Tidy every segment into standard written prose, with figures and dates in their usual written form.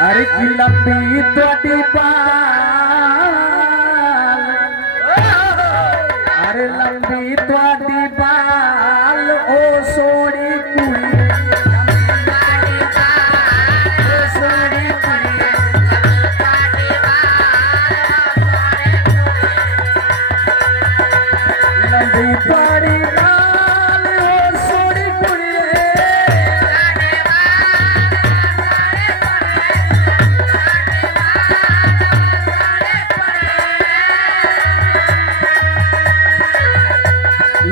अरे की लंबी तोड़ी बाल, अरे लंबी तोड़ी बाल ओ सोनी कुड़ी, लंबी तोड़ी बाल ओ सोनी कुड़ी,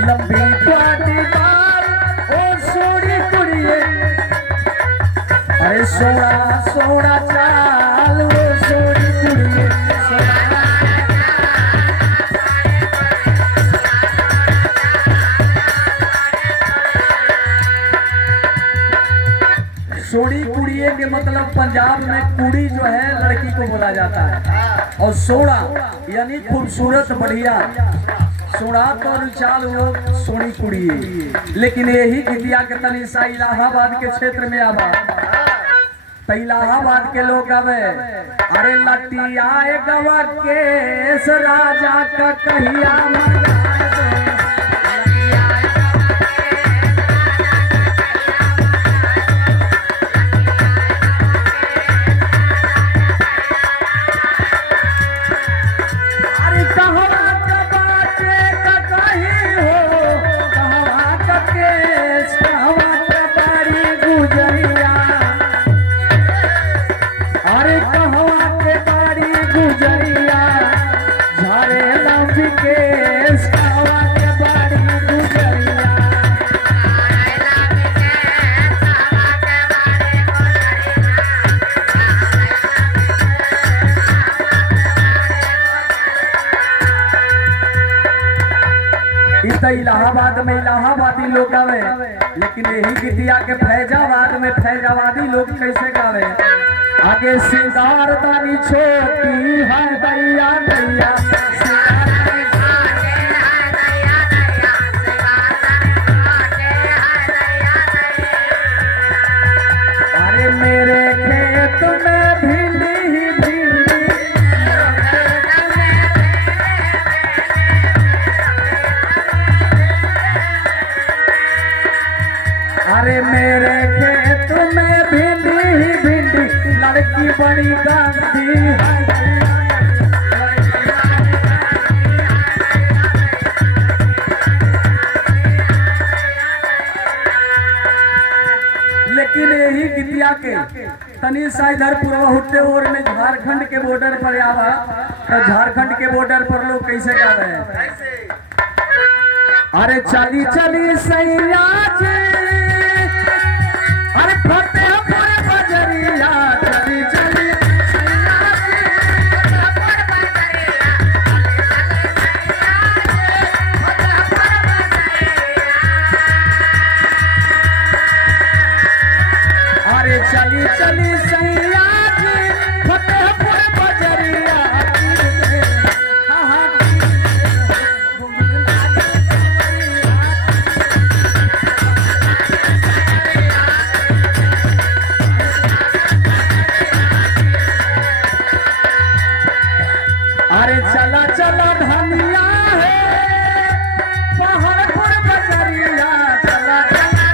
लंबी तोड़ी बाल ओ सोनी कुड़ी, अरे सोना सोना चाल ओ सोनी कुड़ी, सोनी कुड़िए के मतलब पंजाब में कुड़ी जो है लड़की को बोला जाता है, और सोना यानी खूबसूरत बढ़िया, सोना तो चाल वो सोनी कुड़िए। लेकिन यही गीतिया के तनी सा इलाहाबाद के क्षेत्र में आवा, तो इलाहाबाद के लोग आवे, अरे लटिया गवा केस राजा का कहिया इलाहाबाद में इलाहाबादी लोग गावे। लेकिन यही गीतिया के फैजाबाद में फैजाबादी लोग कैसे गावे, आगे सिंगार दानी छोटी है दैया दैया, अरे मेरे खेत में भिंडी ही भिंडी, अरे मेरे खेत में भिंडी ही भिंडी, लड़की बड़ी गांधी है। लेकिन यही गीतिया के तनी सा इधर पूर्वहुट्टे ओर में झारखंड के बॉर्डर पर आवा, तो झारखंड के बॉर्डर पर लोग कैसे गावे, अरे चली चली सैया जी, अरे फतेहपुर बजरिया, चली चली सैया जी, अरे चली चली सैया जी फतेहपुर बजरिया, अरे चला चला धनिया है पहाड़पुर बजरिया, चला चला,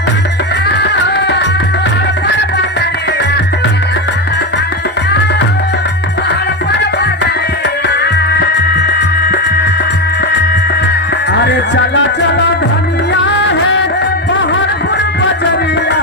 अरे चला चला धनिया है पहाड़पुर बजरिया,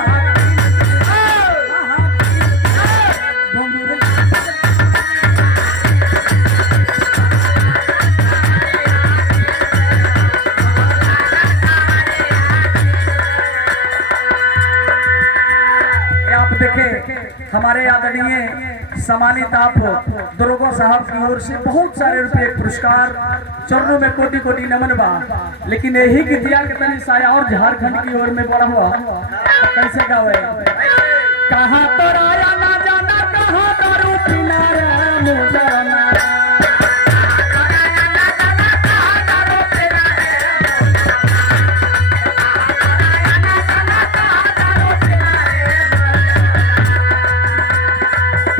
हमारे आदरणीय सम्मानित आप दरोगा साहब की ओर से बहुत सारे रुपए पुरस्कार, चरणों में कोटि कोटि नमन बा। लेकिन यही गीतिया के तनी साया और झारखंड की ओर में बड़ा हुआ, तो कैसे गावे, कहाँ तो राया ना जाना, कहाँ दारू पीना रे मुजरना,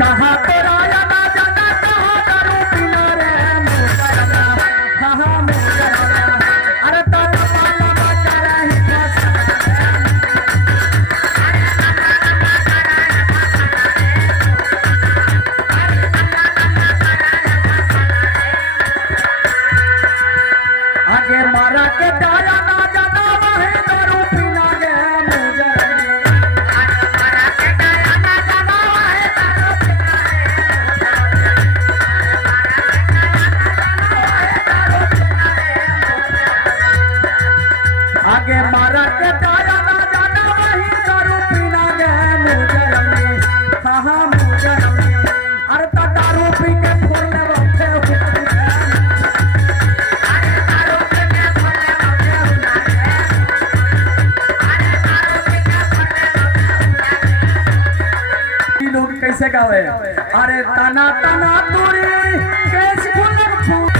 कहाँ लोग कैसे गावे, अरे तना तना तोरी कैसे फूल